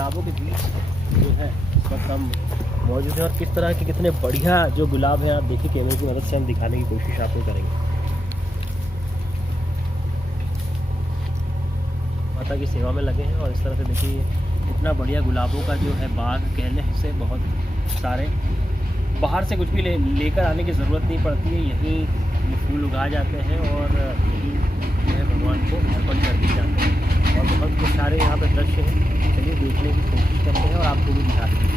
गुलाबों के बीच जो है इस वक्त हम मौजूद हैं और किस तरह के कितने बढ़िया जो गुलाब हैं आप देखिए कैमरे की मदद से हम दिखाने की कोशिश आपको करेंगे। माता की सेवा में लगे हैं और इस तरह से देखिए इतना बढ़िया गुलाबों का जो है बाग कहने से बहुत सारे, बाहर से कुछ भी लेकर आने की ज़रूरत नहीं पड़ती है, यहीं ये फूल उगाए जाते हैं और यहीं जो है भगवान को अर्पण कर दिए जाते हैं और बहुत कुछ सारे यहाँ पर दृश्य हैं। चलिए देखने की कोशिश करते हैं और आपको भी दिखाते हैं।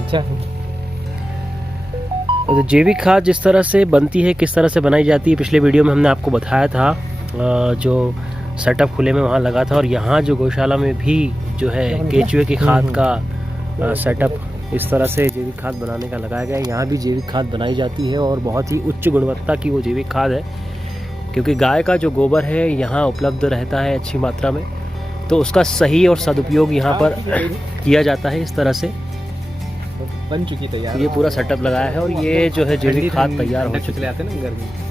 अच्छा, तो जैविक खाद जिस तरह से बनती है, किस तरह से बनाई जाती है, पिछले वीडियो में हमने आपको बताया था। जो सेटअप खुले में वहाँ लगा था और यहाँ जो गौशाला में भी जो है केचुए की खाद का सेटअप इस तरह से जैविक खाद बनाने का लगाया गया है। यहाँ भी जैविक खाद बनाई जाती है और बहुत ही उच्च गुणवत्ता की वो जैविक खाद है, क्योंकि गाय का जो गोबर है यहाँ उपलब्ध रहता है अच्छी मात्रा में, तो उसका सही और सदुपयोग यहाँ पर किया जाता है। इस तरह से बन चुकी तैयार, ये पूरा सेटअप लगाया है और ये जो है जैविक खाद तैयार हो चुके आते हैं ना गर्मी।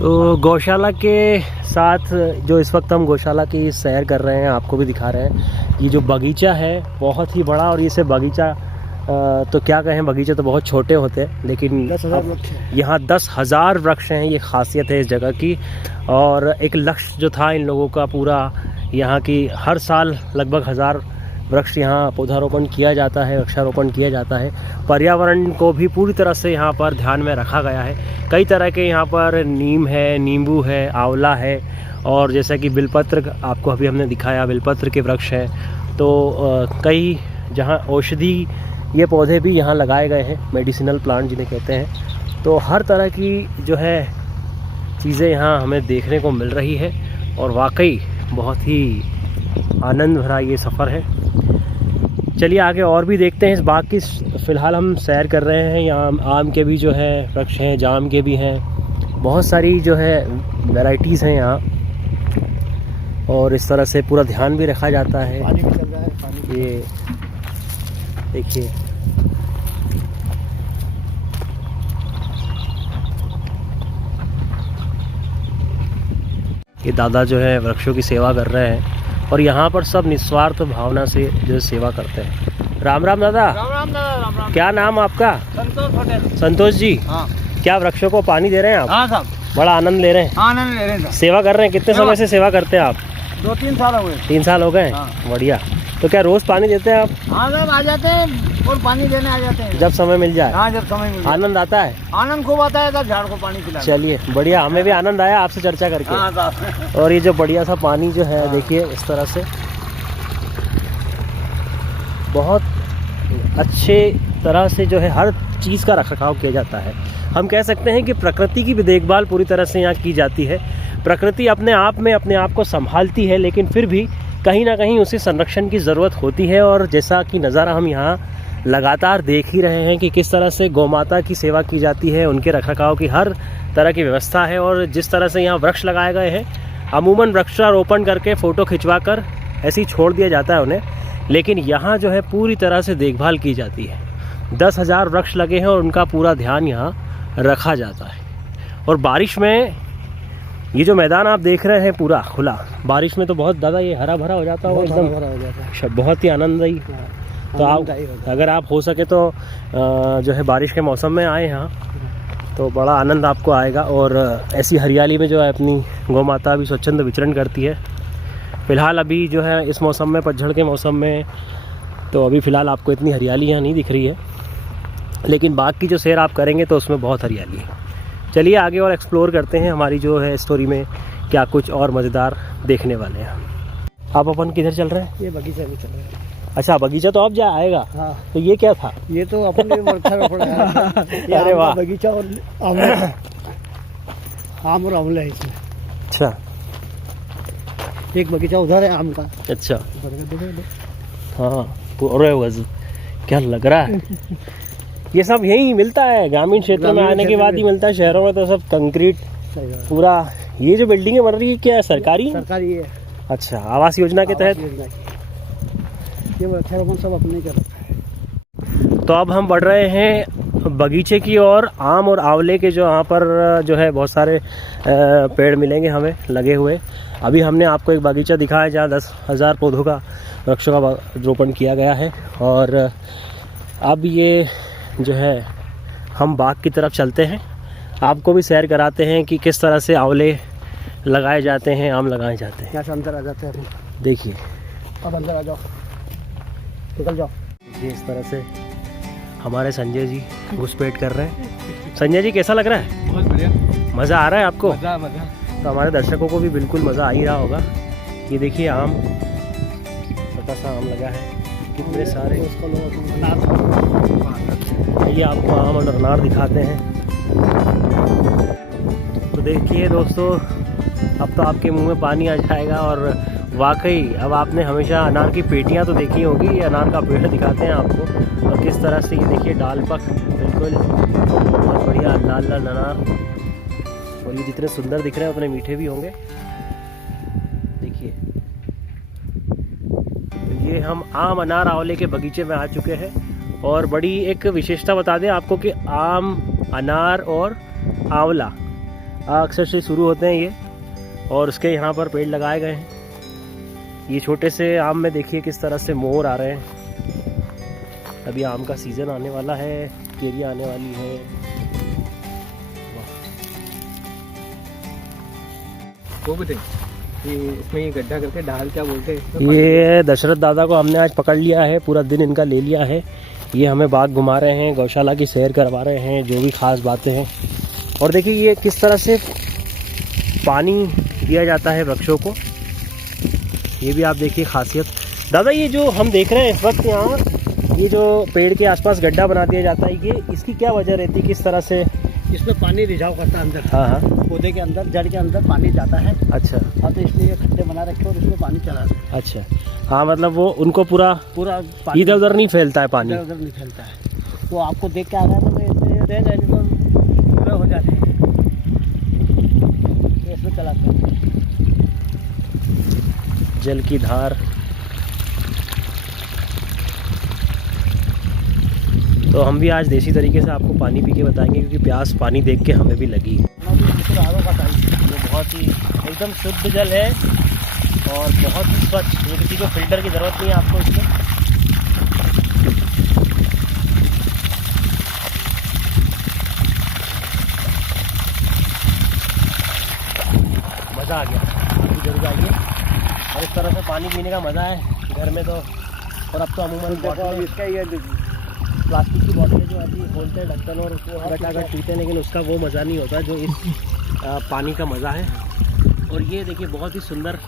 तो गौशाला के साथ जो इस वक्त हम गौशाला की सैर कर रहे हैं, आपको भी दिखा रहे हैं। ये जो बगीचा है बहुत ही बड़ा, और ये से बगीचा तो क्या कहें, बगीचे तो बहुत छोटे होते हैं, लेकिन 10,000 वृक्ष यहाँ 10,000 वृक्ष हैं। ये खासियत है इस जगह की। और एक लक्ष्य जो था इन लोगों का पूरा यहाँ की, हर साल लगभग 1000 वृक्ष यहाँ पौधारोपण किया जाता है, वृक्षारोपण किया जाता है। पर्यावरण को भी पूरी तरह से यहाँ पर ध्यान में रखा गया है। कई तरह के यहाँ पर नीम है, नींबू है, आंवला है, और जैसा कि बिलपत्र आपको अभी हमने दिखाया, बिलपत्र के वृक्ष हैं। तो कई जहाँ औषधि ये पौधे भी यहाँ लगाए गए हैं, मेडिसिनल प्लांट जिन्हें कहते हैं। तो हर तरह की जो है चीज़ें यहाँ हमें देखने को मिल रही है और वाकई बहुत ही आनंद भरा ये सफ़र है। चलिए आगे और भी देखते हैं इस बाग की। फ़िलहाल हम सैर कर रहे हैं। यहाँ आम के भी जो है वृक्ष हैं, जाम के भी हैं, बहुत सारी जो है वैरायटीज़ हैं यहाँ, और इस तरह से पूरा ध्यान भी रखा जाता है। पानी भी चल रहा है, पानी ये देखिए, ये दादा जो है वृक्षों की सेवा कर रहे हैं और यहाँ पर सब निस्वार्थ भावना से जो है सेवा करते हैं। राम राम दादा। राम राम दादा, राम राम। क्या नाम आपका? संतोष पटेल। संतोष जी। हाँ क्या वृक्षों को पानी दे रहे हैं आप? हाँ साहब, बड़ा आनंद ले रहे हैं, आनंद ले रहे हैं। सेवा कर रहे हैं। कितने समय से सेवा करते हैं आप? 2-3 साल हो गए। 3 साल हो गए। हाँ। बढ़िया। तो क्या रोज पानी देते हैं आप? हाँ साहब, आ जाते हैं और पानी देने आ जाते हैं जब समय मिल जाए? हाँ, जब समय मिल जाए। आनंद आता है? आनंद खूब आता है, तब झाड़ को पानी पिलाना। चलिए बढ़िया, हमें भी आनंद आया आपसे चर्चा करके। हाँ साहब। और ये जो बढ़िया सा पानी जो है देखिए इस तरह से बहुत अच्छे तरह से जो है हर चीज़ का रखरखाव किया जाता है। हम कह सकते हैं कि प्रकृति की भी देखभाल पूरी तरह से यहाँ की जाती है। प्रकृति अपने आप में अपने आप को संभालती है, लेकिन फिर भी कहीं ना कहीं उसे संरक्षण की ज़रूरत होती है। और जैसा कि नज़ारा हम यहाँ लगातार देख ही रहे हैं कि किस तरह से गौ माता की सेवा की जाती है, उनके रखरखाव की हर तरह की व्यवस्था है। और जिस तरह से यहाँ वृक्ष लगाए गए हैं, अमूमन वृक्षारोपण करके फ़ोटो खिंचवाकर ऐसे ही छोड़ दिया जाता है उन्हें, लेकिन यहाँ जो है पूरी तरह से देखभाल की जाती है। 10,000 वृक्ष लगे हैं और उनका पूरा ध्यान यहाँ रखा जाता है। और बारिश में ये जो मैदान आप देख रहे हैं पूरा खुला, बारिश में तो बहुत ज़्यादा ये हरा भरा हो जाता है, एकदम बहुत ही आनंददायी। तो आप अगर आप हो सके तो जो है बारिश के मौसम में आए यहाँ तो बड़ा आनंद आपको आएगा। और ऐसी हरियाली में जो है अपनी गौ माता भी स्वच्छंद विचरण करती है। फ़िलहाल अभी जो है इस मौसम में, पतझड़ के मौसम में, तो अभी फ़िलहाल आपको इतनी हरियाली यहाँ नहीं दिख रही है, लेकिन बाग की जो सैर आप करेंगे तो उसमें बहुत हरियाली है। चलिए आगे और एक्सप्लोर करते हैं, हमारी जो है स्टोरी में क्या कुछ और मज़ेदार देखने वाले हैं। आप अपन किधर चल रहे हैं? ये बगीचा भी चल रहा है। अच्छा, बगीचा तो अब जा आएगा। हाँ। तो ये क्या था? ये तो अपने अरे वाह, बगीचा और आम और आंवला है इसमें। अच्छा, एक बगीचा उधर है आम का। अच्छा, हाँ, पूरे वजह क्या लग रहा है। ये सब यहीं मिलता है, ग्रामीण क्षेत्र में आने के बाद ही मिलता है। शहरों में तो सब कंक्रीट पूरा। ये जो बिल्डिंगें बन रही है क्या है, सरकारी? सरकारी है। अच्छा, आवास योजना के तहत। ये वृक्षारोपण सब अपने कर रखा है। तो अब हम बढ़ रहे हैं बगीचे की ओर। आम और आंवले के जो यहाँ पर जो है बहुत सारे पेड़ मिलेंगे हमें लगे हुए। अभी हमने आपको एक बगीचा दिखाया जहाँ 10,000 पौधों का, वृक्षों का रोपण किया गया है। और अब ये जो है हम बाग की तरफ चलते हैं, आपको भी सैर कराते हैं कि किस तरह से आंवले लगाए जाते हैं, आम लगाए जाते हैं। यहाँ से अंदर आ जाते हैं। देखिए, अब अंदर आ जाओ, निकल जाओ। ये इस तरह से हमारे संजय जी घुसपैठ कर रहे हैं। संजय जी कैसा लग रहा है? बहुत बढ़िया। मज़ा आ रहा है आपको? मज़ा। तो हमारे दर्शकों को भी बिल्कुल मज़ा आ ही रहा होगा। ये देखिए आम, छोटा सा आम लगा है, कितने सारे। ये आपको आम और अनार दिखाते हैं। तो देखिए दोस्तों, अब तो आपके मुंह में पानी आ जाएगा। और वाकई अब आपने हमेशा अनार की पेटियां तो देखी होगी, ये अनार का पेड़ दिखाते हैं आपको। और किस तरह से ये देखिए डाल पक बिल्कुल बहुत बढ़िया लाल लाल अनार। और ये जितने सुंदर दिख रहे हैं उतने मीठे भी होंगे। देखिए, तो ये हम आम अनार आंवले के बगीचे में आ चुके हैं। और बड़ी एक विशेषता बता दें आपको कि आम, अनार और आंवला अक्सर से शुरू होते हैं ये, और उसके यहाँ पर पेड़ लगाए गए हैं। ये छोटे से आम में देखिए किस तरह से मोर आ रहे हैं। अभी आम का सीज़न आने वाला है, केरियाँ आने वाली है। वो बताइए कि इसमें ये गड्ढा करके डाल क्या बोलते हैं? ये दशरथ दादा को हमने आज पकड़ लिया है, पूरा दिन इनका ले लिया है। ये हमें बाग घुमा रहे हैं, गौशाला की सैर करवा रहे हैं, जो भी खास बातें हैं। और देखिए ये किस तरह से पानी दिया जाता है वृक्षों को, ये भी आप देखिए खासियत। दादा, ये जो हम देख रहे हैं इस वक्त यहाँ, ये जो पेड़ के आसपास गड्ढा बना दिया जाता है, ये इसकी क्या वजह रहती है, किस तरह से? इसमें पानी रिझाव करता है अंदर। हाँ हाँ, पौधे के अंदर, जड़ के अंदर पानी जाता है। अच्छा। हाँ, तो इसलिए खड्डे बना रखे और उसमें पानी चला रहे हैं। अच्छा, हाँ, मतलब वो उनको पूरा इधर उधर नहीं फैलता है पानी, इधर उधर नहीं फैलता है। तो आपको देख के आ रहा है तो मैं इसमें रह जाए तो पूरा हो जाते हैं, इसमें चलाते हैं। जल की धार। तो हम भी आज देसी तरीके से आपको पानी पी के बताएंगे, क्योंकि प्यास पानी देख के हमें भी लगी। ये बहुत ही एकदम शुद्ध जल है और बहुत ही स्वच्छ, ये किसी को फिल्टर की ज़रूरत नहीं है आपको इसमें। मज़ा आ गया, आप भी जरूर आइए। और इस तरह से पानी पीने का मज़ा है घर में तो। और अब तो अमूमन इसका ये प्लास्टिक की बॉटल जो आती है खोलते हैं ढक्कन और उसको अगर पीते हैं, लेकिन उसका वो मज़ा नहीं होता जो इस पानी का मज़ा है। और ये देखिए बहुत ही सुंदर,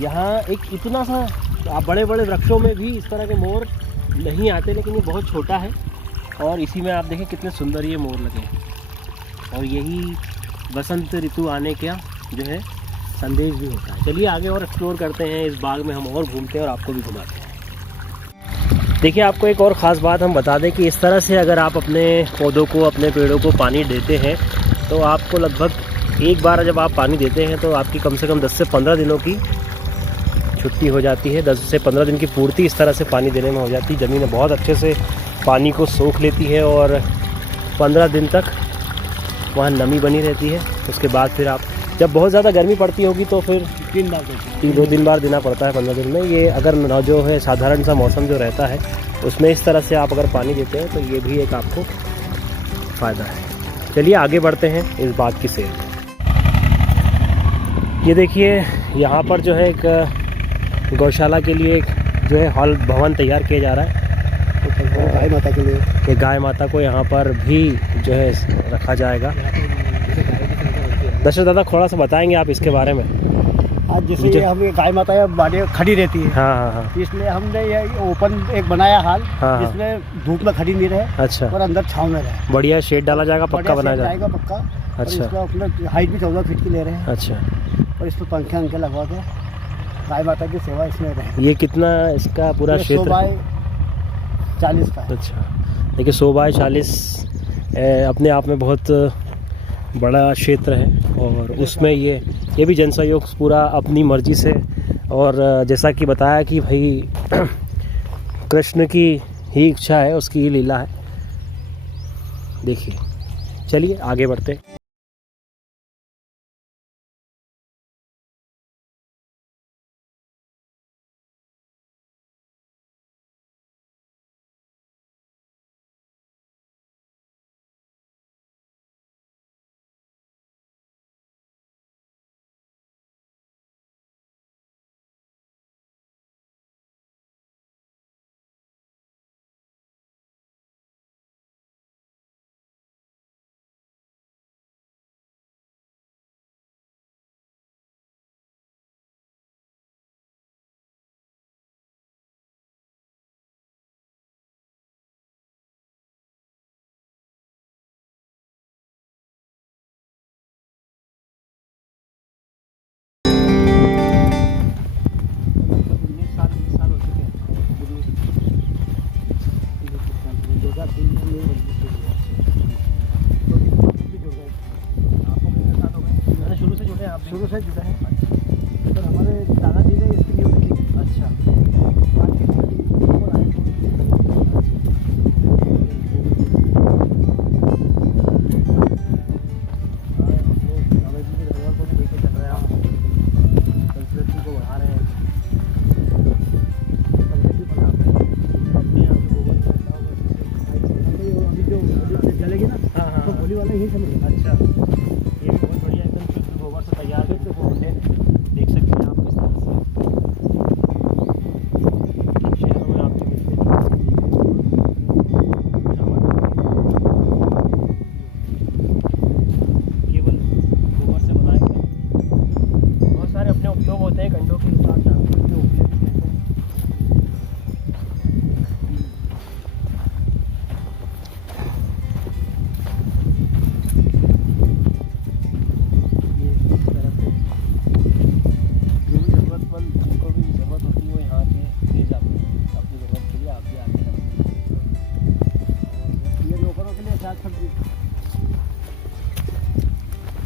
यहाँ एक इतना सा बड़े बड़े वृक्षों में भी इस तरह के मोर नहीं आते, लेकिन ये बहुत छोटा है। और इसी में आप देखें कितने सुंदर ये मोर लगे हैं। और यही बसंत ऋतु आने का जो है संदेश भी होता है। चलिए आगे और एक्सप्लोर करते हैं, इस बाग में हम और घूमते हैं और आपको भी घुमाते हैं। देखिए आपको एक और ख़ास बात हम बता दें कि इस तरह से अगर आप अपने पौधों को, अपने पेड़ों को पानी देते हैं तो आपको लगभग एक बार जब आप पानी देते हैं तो आपकी कम से कम 10 से 15 दिनों की छुट्टी हो जाती है। 10 से 15 दिन की पूर्ति इस तरह से पानी देने में हो जाती है। ज़मीन बहुत अच्छे से पानी को सोख लेती है और 15 दिन तक वहाँ नमी बनी रहती है। उसके बाद फिर आप जब बहुत ज़्यादा गर्मी पड़ती होगी तो फिर 2-3 बार देना पड़ता है 15 दिन में। ये अगर जो है साधारण सा मौसम जो रहता है उसमें इस तरह से आप अगर पानी देते हैं तो ये भी एक आपको फ़ायदा है। चलिए आगे बढ़ते हैं इस बाग की सैर में। ये देखिए यहाँ पर जो है एक गौशाला के लिए एक जो है हॉल भवन तैयार किया जा रहा है गाय माता के लिए। कि गाय माता को यहाँ पर भी जो है रखा जाएगा। दशरथ दादा थोड़ा सा बताएंगे आप इसके बारे में। आज जैसे ये हमें गाय माता या बाड़ी खड़ी रहती है, हाँ हाँ, इसलिए हमने ये ओपन एक बनाया हाल, हाँ। जिसमें धूप में खड़ी नहीं रहे अच्छा, और अंदर छाँव में रहे। बढ़िया शेड डाला जाएगा, पक्का बनाया जाएगा पक्का। अच्छा, अपना हाइट भी 14 फीट की ले रहे हैं। अच्छा, और इस पर पंखे अंखे लगवा के गाय माता की सेवा इसमें रहे। ये कितना इसका पूरा क्षेत्र? 100 बाय 40 का। अच्छा, देखिए 100 बाय 40 अपने आप में बहुत बड़ा क्षेत्र है और उसमें ये भी जनसहयोग पूरा अपनी मर्जी से। और जैसा कि बताया कि भाई कृष्ण की ही इच्छा है, उसकी ही लीला है। देखिए चलिए आगे बढ़ते हैं। शुरू से जुड़े हैं। तो हमारे दादाजी ने इसकी नींव रखी। अच्छा, संस्कृति को बढ़ा रहे हैं। अभी जो जलेगी ना, हाँ हाँ, तो होली वाले ही चलेंगे। अच्छा, ये भी बहुत बढ़िया एकदम शुद्ध गोबर से तैयार है। तो देख सकते हैं आप किस तरह से शहरों में आपको मिलते हैं। केवल गोबर से बनाए गए बहुत सारे अपने उपयोग होते हैं कंडों के हिसाब से आपको जो उपयोग होते हैं।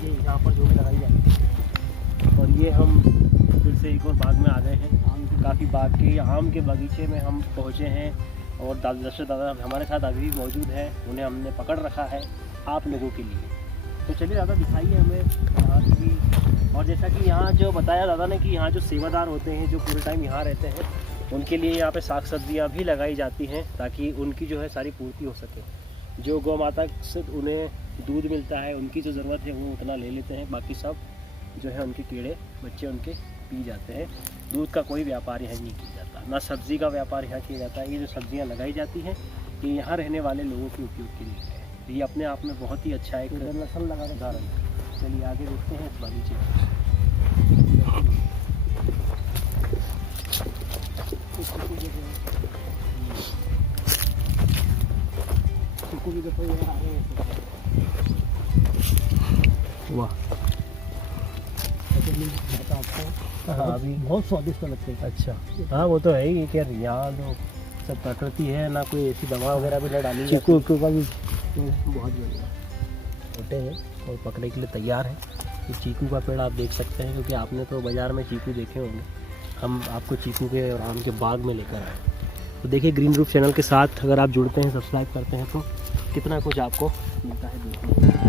ये यहाँ पर जो भी लगाई जाती है। और ये हम फिर से एक और बाग में आ गए हैं। काफ़ी बाग के आम के बगीचे में हम पहुँचे हैं और दशरथ दादा हमारे साथ अभी भी मौजूद है। उन्हें हमने पकड़ रखा है आप लोगों के लिए। तो चलिए दादा दिखाइए हमें यहाँ की। और जैसा कि यहाँ जो बताया दादा ने कि यहाँ जो सेवादार होते हैं जो पूरे टाइम यहाँ रहते हैं, उनके लिए यहाँ पे साग सब्जियाँ भी लगाई जाती हैं ताकि उनकी जो है सारी पूर्ति हो सके। जो गौ माता से उन्हें दूध मिलता है, उनकी जो ज़रूरत है वो उतना ले लेते हैं, बाकी सब जो है उनके कीड़े बच्चे उनके पी जाते हैं। दूध का कोई व्यापार यहाँ नहीं किया जाता, ना सब्ज़ी का व्यापार यहाँ किया जाता है। ये जो सब्जियाँ लगाई जाती हैं ये यहाँ रहने वाले लोगों के उपयोग के लिए है। ये अपने आप में बहुत ही अच्छा एक नस्ल लगा उदाहरण है। चलिए आगे देखते हैं इस बगीचे को भी देखो ये आ रहे हैं। अभी बहुत स्वादिष्ट लगते हैं। अच्छा, हाँ वो तो है ही कि यहाँ जो सब प्रकृति है ना, कोई ऐसी दवा वगैरह भी ना डाली चीकू जाती। का भी बहुत बढ़िया छोटे हैं और पकड़ने के लिए तैयार हैं। ये चीकू का पेड़ आप देख सकते हैं, क्योंकि आपने तो बाज़ार में चीकू देखे होंगे, हम आपको चीकू के और आम के बाग में लेकर आए। तो देखिए ग्रीन रूफ चैनल के साथ अगर आप जुड़ते हैं, सब्सक्राइब करते हैं, तो कितना कुछ आपको मिलता है देखने को।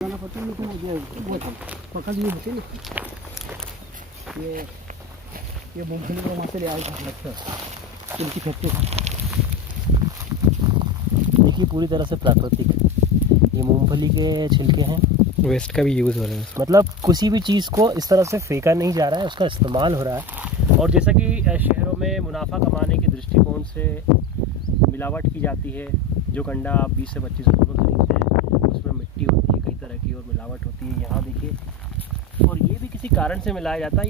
पता नहीं वो पकड़ लिए होते ना, ये मूंगफली को वहाँ से ले आए थे। अच्छा, इनकी फैक्ट्री। देखिए पूरी तरह से प्राकृतिक, ये मूंगफली के छिलके हैं, वेस्ट का भी यूज़ हो रहा है। मतलब किसी भी चीज़ को इस तरह से फेंका नहीं जा रहा है, उसका इस्तेमाल हो रहा है। और जैसा कि शहरों में मुनाफा कमाने के दृष्टिकोण से मिलावट की जाती है, जो कंडा आप 20 से 25 रुपये में खरीदते हैं उसमें मिट्टी होती है कई तरह की और मिलावट होती है। यहाँ देखिए, और ये भी किसी कारण से मिलाया जाता है।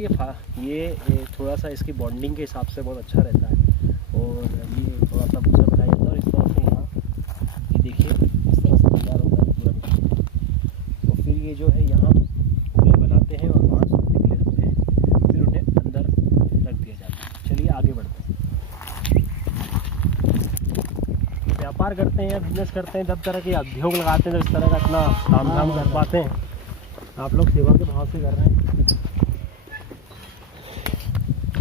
ये थोड़ा सा इसकी बॉन्डिंग के हिसाब से बहुत अच्छा रहता है, और ये थोड़ा सा भूसा मिलाया जाता है। और इस तरह से यहाँ ये देखिए इस तरह से तैयार होता है पूरा मिट्टी। तो फिर ये जो है यहाँ उंगली बनाते हैं और वहाँ सूखने के लिए रखते हैं, फिर उन्हें अंदर रख दिया जाता है। चलिए आगे बढ़ते हैं। व्यापार करते हैं या बिजनेस करते हैं, जब तरह के उद्योग लगाते हैं, जब इस तरह का इतना काम धाम कर पाते हैं। आप लोग सेवा के भाव से कर रहे हैं।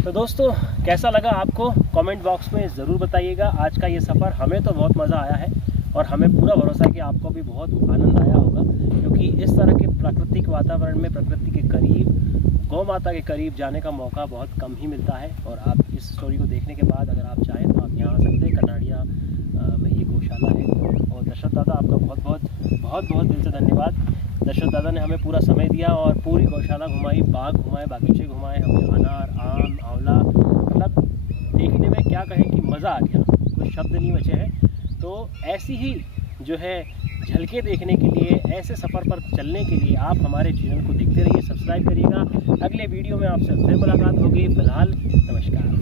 तो दोस्तों कैसा लगा आपको, कमेंट बॉक्स में ज़रूर बताइएगा। आज का ये सफ़र हमें तो बहुत मज़ा आया है, और हमें पूरा भरोसा है कि आपको भी बहुत आनंद आया होगा, क्योंकि इस तरह के प्राकृतिक वातावरण में, प्रकृति के करीब, गौ माता के करीब जाने का मौका बहुत कम ही मिलता है। और आप इस स्टोरी को देखने के बाद अगर आप चाहें तो आप यहाँ आ सकते हैं। कनाड़िया में ये गौशाला है। और दशरथ दादा आपका बहुत बहुत दिल से धन्यवाद। दशरथ दादा ने हमें पूरा समय दिया और पूरी गौशाला घुमाई, बाग घुमाए, बागीचे घुमाए, हमें अनार, आम, आंवला, मतलब देखने में क्या कहें कि मज़ा आ गया, कोई शब्द नहीं बचे हैं। तो ऐसी ही जो है झलके देखने के लिए, ऐसे सफ़र पर चलने के लिए आप हमारे चैनल को देखते रहिए, सब्सक्राइब करिएगा। अगले वीडियो में आपसे फिर मुलाकात होगी। फिलहाल नमस्कार।